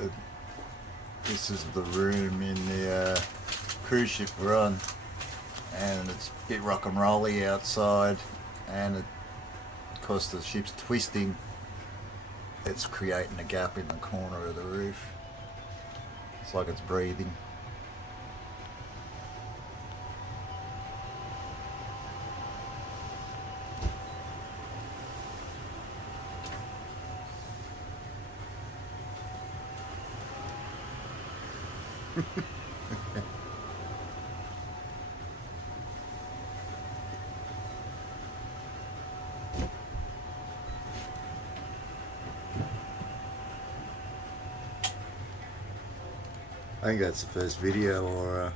Uh, This is the room in the cruise ship we're on, and it's a bit rock and rolly outside, and because the ship's twisting, it's creating a gap in the corner of the roof. It's like it's breathing. I think that's the first video or